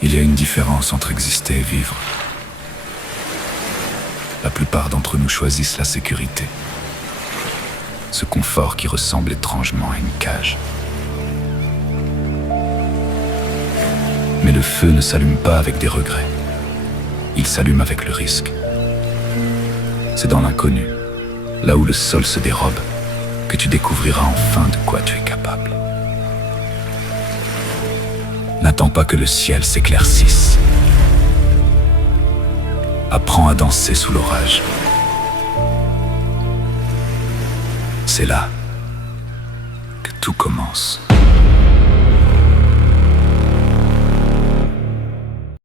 Il y a une différence entre exister et vivre. La plupart d'entre nous choisissent la sécurité. Ce confort qui ressemble étrangement à une cage. Mais le feu ne s'allume pas avec des regrets. Il s'allume avec le risque. C'est dans l'inconnu, là où le sol se dérobe, que tu découvriras enfin de quoi tu es capable. N'attends pas que le ciel s'éclaircisse. Apprends à danser sous l'orage. C'est là que tout commence.